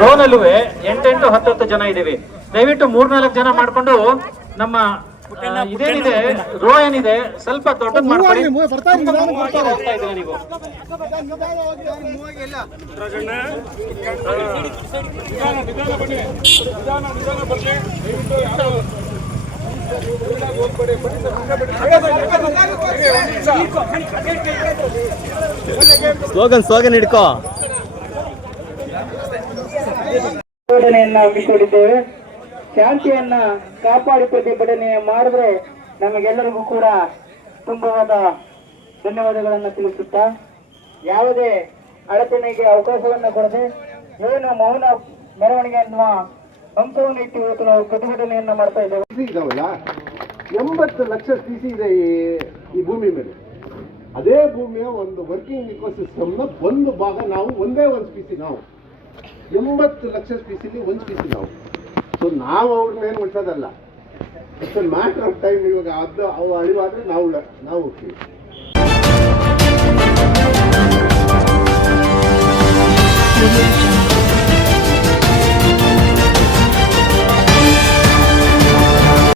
ರೋನಲ್ಲೂ 8-10 ಜನ ಇದ್ದೀವಿ. ದಯವಿಟ್ಟು 3-4 ಜನ ಮಾಡ್ಕೊಂಡು ನಮ್ಮ ಇದೇನಿದೆ ರೋ ಏನಿದೆ ಸ್ವಲ್ಪ ದೊಡ್ಡದು ಮಾಡ್ಕೊಳ್ಳಿ. ನೀವು ಸ್ಲೋಗನ್ ಹಿಡ್ಕೋ. ಪ್ರತಿಭಟನೆಯನ್ನ ಹಮ್ಮಿಕೊಂಡಿದ್ದೇವೆ. ಶಾಂತಿಯನ್ನ ಕಾಪಾಡಿ ಪ್ರತಿಭಟನೆ ಮಾಡಿದ್ರೆ ನಮಗೆಲ್ಲರಿಗೂ ಕೂಡ ತುಂಬವಾದ ಧನ್ಯವಾದಗಳನ್ನು ತಿಳಿಸುತ್ತಾ, ಯಾವುದೇ ಅಡಚಣೆಗೆ ಅವಕಾಶವನ್ನ ಕೊಡದೆ ಏನು ಮೌನ ಮೆರವಣಿಗೆ ಅನ್ನುವ ಅಂಶವನ್ನು ಇಟ್ಟು ಇವತ್ತು ನಾವು ಪ್ರತಿಭಟನೆಯನ್ನ ಮಾಡ್ತಾ ಇದ್ದೇವೆ. ಇದಾವಲ್ಲ 80 ಲಕ್ಷ ಸ್ಪೀಸಿ ಇದೆ ಈ ಭೂಮಿ ಮೇಲೆ. ಅದೇ ಭೂಮಿಯ ಒಂದು ವರ್ಕಿಂಗ್ ಇಕೋಸಿಸ್ಟಮ್ನ ಒಂದು ಭಾಗ ನಾವು, ಒಂದೇ ಒಂದು ಸ್ಪೀಸಿ ನಾವು. 80 ಲಕ್ಷ ಸ್ಪೀಸಿಲಿ ಒಂದು ಸ್ಪೀಸಿ ನಾವು. ಸೊ ನಾವು ಅವ್ರನ್ನೇನು ಉಳಿಸೋದಲ್ಲ. It's matter of time. ಇವಾಗ ಅವು ಅಳಿವಾದ್ರೆ ನಾವು ಹೋಗ್ತೀವಿ.